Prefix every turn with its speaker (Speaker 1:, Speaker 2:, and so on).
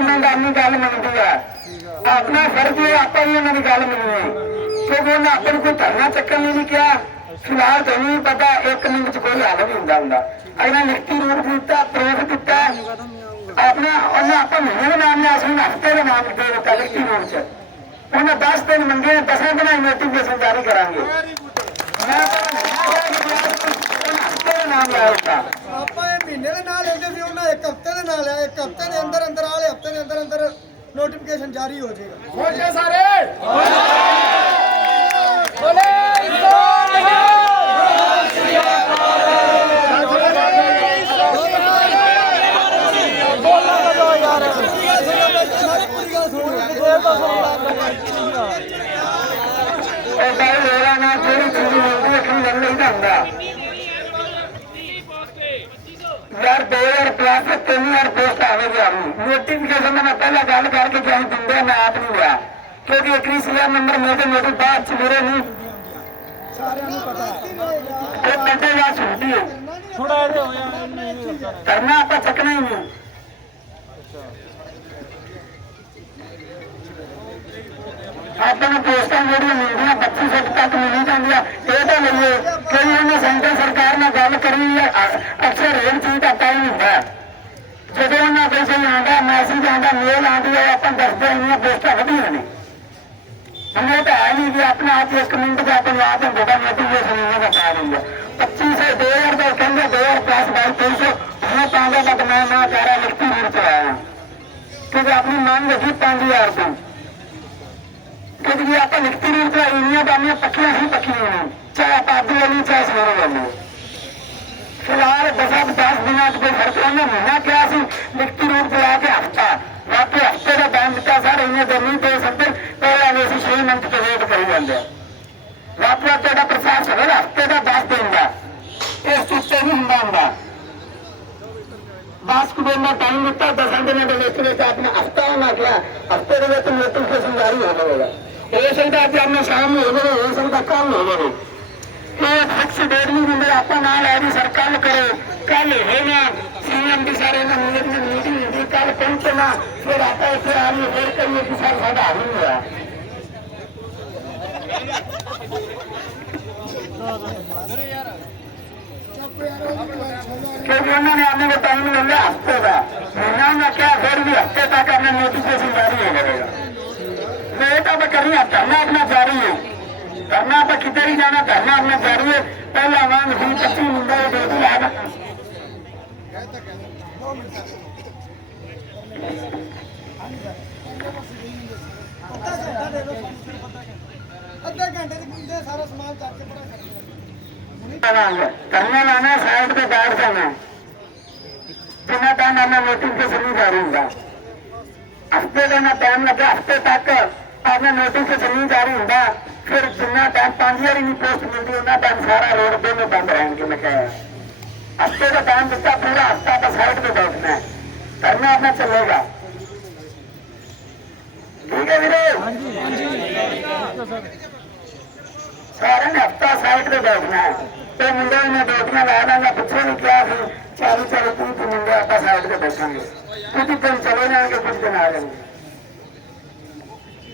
Speaker 1: Management ਆਪਣੀ ਗੱਲ ਮੰਨਦੀ ਆ। ਆਪਣਾ ਫਰਜ਼ ਹੈ ਆਪਾਂ ਵੀ ਉਹਨਾਂ ਦੀ ਗੱਲ ਮੰਨੀਏ। ਕਿਉਂਕਿ ਉਹਨਾਂ ਆਪਾਂ ਨੂੰ ਕੋਈ ਧਰਨਾ ਚੱਕਣ ਲਈ ਨਹੀਂ ਕਿਹਾ। ਫਿਲਹਾਲ ਤੁਹਾਨੂੰ ਵੀ ਪਤਾ, ਇੱਕ ਮਿੰਟ ਚ ਕੋਈ ਹੱਲ ਨਹੀਂ ਹੁੰਦਾ ਹੁੰਦਾ। ਅਗਲਾ ਲਿਖਤੀ ਰੂਪ ਦਿੱਤਾ ਪ੍ਰੂਫ ਦਿੱਤਾ ਆਪਣਾ, ਉਹਨਾਂ ਆਪਾਂ ਮਹੀਨੇ ਨਾਮ ਲਿਆ ਸੀ ਹਫ਼ਤੇ ਦਾ ਨਾਮ ਦੇ ਦਿੱਤਾ ਲਿਖਤੀ ਰੂਪ ਚ। ਉਹਨਾਂ 10 ਦਿਨ ਮੰਗੇ 10 ਦਿਨਾਂ ਨੋਟੀਫਿਕੇਸ਼ਨ ਜਾਰੀ ਕਰਾਂਗੇ। ਮੈਂ ਹਫ਼ਤੇ ਦਾ ਨਾਮ ਲਿਆ
Speaker 2: ਆਪਾਂ ਇਹ ਮਹੀਨੇ ਦੇ ਨਾਲ ਨਾਲ ਆ ਇੱਕ ਹਫ਼ਤੇ ਦੇ ਅੰਦਰ ਅੰਦਰ ਵਾਲੇ ਹਫ਼ਤੇ ਦੇ ਅੰਦਰ ਅੰਦਰ ਨੋਟੀਫਿਕੇਸ਼ਨ ਜਾਰੀ ਹੋ ਜਾਏਗਾ।
Speaker 3: ਖੁਸ਼ ਹੈ ਸਾਰੇ? ਬੋਲੇ
Speaker 1: ਉਹ ਬਾਈ ਲੋੜਾ ਨਾ ਜਿਹੜੀ ਚੀਜ਼ ਮਿਲਦੀ ਅੱਖੀ ਗੱਲ ਨਹੀਂ ਹੁੰਦਾ ਯਾਰ 2000 ਪਲੱਸ 3000 ਪੋਸਟ ਆਵੇ ਗਿਆ ਨੂੰ ਨੋਟੀਫਿਕੇਸ਼ਨ ਮੈਂ ਪਹਿਲਾਂ ਗੱਲ ਕਰਕੇ ਕਿਹਾ ਦਿੰਦੇ ਮੈਂ ਆਪ ਨਹੀਂ ਲਿਆ ਕਿਉਂਕਿ ਇੱਕ ਸੀਆਰ ਨੰਬਰ ਮੇਰੇ ਮੇਰੇ ਬਾਅਦ ਚ ਮੇਰੇ ਨਹੀਂ।
Speaker 2: ਸਾਰਿਆਂ ਨੂੰ ਪਤਾ ਹੈ।
Speaker 1: ਇਹ ਬੰਦੇ ਦਾ ਸੁਣਦੀ ਹੈ।
Speaker 2: ਥੋੜਾ ਜਿਹਾ ਹੋਇਆ
Speaker 1: ਕਰਨਾ ਆਪਾਂ ਚੱਕਣਾ ਹੀ ਨਹੀਂ। ਆਪਾਂ ਨੂੰ ਪੋਸਟਾਂ ਜਿਹੜੀਆਂ ਮਿਲਦੀਆਂ 25 ਸੌ ਤੱਕ ਮਿਲ ਜਾਂਦੀਆਂ ਇਹ ਤਾਂ ਲਈਏ। ਕਈ ਉਹਨੇ ਸੈਂਟਰ ਸਰਕਾਰ ਨਾਲ ਗੱਲ ਕਰੀ ਹੈ ਅ- ਅਕਸਰ ਇਹ ਚੀਜ਼ ਦਾ ਟਾਈਮ ਹੁੰਦਾ ਹੈ। ਜਦੋਂ ਉਹਨਾਂ ਕੋਲ ਕੋਈ ਆਉਂਦਾ ਮੈਸੇਜ ਆਉਂਦਾ ਮੇਲ ਆਉਂਦੀ ਹੈ ਆਪਾਂ ਦੱਸਦੇ ਇੰਨੀਆਂ ਪੋਸਟਾਂ ਵਧੀਆਂ ਨੇ। ਹਮੇ ਤਾਂ ਹੈ ਨਹੀਂ ਕਿ ਆਪਣਾ ਆਪ ਇੱਕ ਮਿੰਟ ਦਾ ਆਪਾਂ ਨੂੰ ਆਪ ਬੜਾ ਨੋਟੀਫਿਕੇਸ਼ਨ ਨਹੀਂ ਬਤਾ ਰਹੀ ਹੈ। 25 ਸੇ 2000 ਦਾ ਕਹਿੰਦੇ 2000 ਪਲੱਸ 2200 ਮੈਂ ਪਾਉਂਦਾ ਤਾਂ ਮੈਂ ਨਾ ਕਹਿ ਰਿਹਾ ਲਿਖਤੀ ਰੂਪ ਚ ਆਇਆ ਕਿਉਂਕਿ ਆਪਣੀ ਮੰਗ ਸੀ 5000 ਤੋਂ। ਕਿਉਂਕਿ ਜੇ ਆਪਾਂ ਲਿਖਤੀ ਰੂਪ ਚ ਇੰਨੀਆਂ ਬਾਨੀਆਂ ਪੱਕੀਆਂ ਹੀ ਪੱਕੀਆਂ ਨੇ। ਚਾਹੇ ਆਪਾਂ ਅੱਧ ਵਾਲੀ ਚਾਹੇ ਸਵੇਰੇ ਵਾਲੀ ਫਿਲਹਾਲ ਦਸਾਂ ਦਸ ਦਿਨਾਂ ਚ ਕੋਈ ਫ਼ਰਕ ਨਹੀਂ, ਮਹੀਨਾ ਕਿਹਾ ਸੀ ਲਿਖਤੀ ਰੂਪ ਚ ਆ ਕੇ ਹਫਤਾ ਵਾਪੇ ਹਫ਼ਤੇ ਦਾ ਟਾਈਮ ਦਿੱਤਾ ਸਰ ਇੰਨੇ ਦਿਨ ਨਹੀਂ ਦੇ ਸਕਦੇ ਪਹਿਲਾਂ ਵੀ ਅਸੀਂ 6 ਮਿੰਟ ਤੋਂ ਵੇਟ ਕਰੀ ਜਾਂਦੇ ਆ ਵਾਪਸ ਤੁਹਾਡਾ ਪ੍ਰਸ਼ਾਸਨ ਹੈ ਹਫ਼ਤੇ ਦਾ 10 ਦਿਨ ਦਾ ਇਸ ਤੋਂ ਉੱਤੇ ਨਹੀਂ ਹੁੰਦਾ ਹੁੰਦਾ ਬਸ ਕੁੜੇ ਮੈਂ ਟਾਈਮ ਦਿੱਤਾ ਦਸਾਂ ਦਿਨਾਂ ਦੇ ਵਿੱਚ ਵਿੱਚ ਆਪਣਾ ਹਫਤਾ ਹੋਣਾ ਗਿਆ ਹਫ਼ਤੇ ਦੇ ਵਿੱਚ ਨੋਟੀਫਿਕੇਸ਼ਨ ਜਾਰੀ ਹੋ ਜਾਵੇਗਾ ਇਹ ਸਕਦਾ ਕਿ ਆਪਣੇ ਸ਼ਾਮ ਨੂੰ ਹੋ ਜਾਵੇ ਹੋ ਸਕਦਾ ਕੱਲ ਹੋ ਜਾਵੇ ਇਹ ਫਿਕਸ ਡੇਟ ਨਹੀਂ ਦਿੰਦੇ ਆਪਾਂ ਨਾਲ ਹੈ ਵੀ ਸਰ ਕੱਲ ਕਰੋ ਕੱਲ ਹੋਣਾ ਸੀਐਮ ਦੀ ਸਾਰੇ ਨਾਲ ਮੀਟਿੰਗ ਮੀਟਿੰਗ ਹੁੰਦੀ ਕੱਲ ਪਹੁੰਚਣਾ ਫਿਰ ਆਪਾਂ ਇੱਥੇ ਆ ਨੂੰ ਫਿਰ ਕਰੀਏ ਕਿ ਸਰ ਸਾਡਾ ਹੱਲ ਨਹੀਂ ਹੋਇਆ ਕਿਉਂਕਿ ਉਹਨਾਂ ਨੇ ਆਪਣੇ ਕੋਲ ਟਾਈਮ ਲੈ ਲਿਆ ਹਫ਼ਤੇ ਦਾ ਮਹੀਨਾ ਉਹਨਾਂ ਕਿਹਾ, ਫਿਰ ਵੀ ਹਫ਼ਤੇ ਤੱਕ ਆਪਣਾ ਨੋਟੀਫਿਕੇਸ਼ਨ ਜਾਰੀ ਹੋ ਜਾਵੇਗਾ ਵੇਟ ਆਪਾਂ ਕਰਨੀ ਹੈ ਕਰਨਾ ਆਪਣਾ ਜਾਰੀ ਹੈ। ਕਰਨਾ ਆਪਾਂ ਕਿਤੇ ਨਹੀਂ ਜਾਣਾ ਕਰਨਾ ਆਪਣਾ ਜਾਰੀ ਹੈ। ਪਹਿਲਾਂ ਵਾਂਗ ਵੀ 25 ਮੁੰਡਾ
Speaker 2: ਅੱਧੇ ਘੰਟੇ ਚ ਸਾਰਾ ਸਮਾਨ ਚੱਕ ਕੇ ਪਰਾਂ
Speaker 1: ਕਰਨਾ ਲਾਣਾ ਸਾਈਡ ਤੇ ਬੈਠ ਜਾਣਾ ਜਿੰਨਾ ਟਾਈਮ ਆਪਣਾ ਨੋਟੀਫਿਕੇਸ਼ਨ ਨਹੀਂ ਜਾਰੀ ਹੁੰਦਾ ਹਫ਼ਤੇ ਦਾ ਨਾ ਟਾਈਮ ਲੱਗਾ ਹਫ਼ਤੇ ਤੱਕ ਆਪਣਾ ਨੋਟੀਫਿਕੇਸ਼ਨ ਨਹੀਂ ਜਾਰੀ ਹੁੰਦਾ ਫਿਰ ਜਿੰਨਾ ਟਾਈਮ ਪੰਜ ਵਾਰੀ ਨਹੀਂ ਪੋਸਟ ਮਿਲਦੀ ਉਹਨਾਂ ਟਾਈਮ ਸਾਰਾ ਰੋਡ ਦੋਨੋਂ ਬੰਦ ਰਹਿਣਗੇ ਮੈਂ ਕਿਹਾ ਹਫ਼ਤੇ ਦਾ ਟਾਈਮ ਦਿੱਤਾ ਪੂਰਾ ਹਫਤਾ ਤਾਂ ਸਾਈਡ ਤੇ ਬੈਠਣਾ ਹੈ ਕਰਨਾ ਆਪਣਾ ਚੱਲੇਗਾ ਠੀਕ ਹੈ ਵੀਰੇ ਸਾਰਿਆਂ ਨੇ ਹਫਤਾ ਸਾਈਡ ਤੇ ਬੈਠਣਾ ਹੈ। ਤੇ ਮੁੰਡੇ ਨੇ ਡੋਟੀਆਂ ਲਾ ਦਾਂਗਾ ਪਿੱਛੇ ਵੀ ਕਿਹਾ ਸੀ, ਚਾਲੂ ਚਾਲੂ ਤੂੰ ਤੇ ਮੁੰਡੇ ਆਪਾਂ ਸਾਈਡ ਤੇ ਬੈਠਾਂਗੇ। ਕਿਉਂਕਿ ਤੁਮ ਚਲੇ ਜਾਣਗੇ, ਕੁਝ ਦਿਨ ਆ ਜਾਣਗੇ।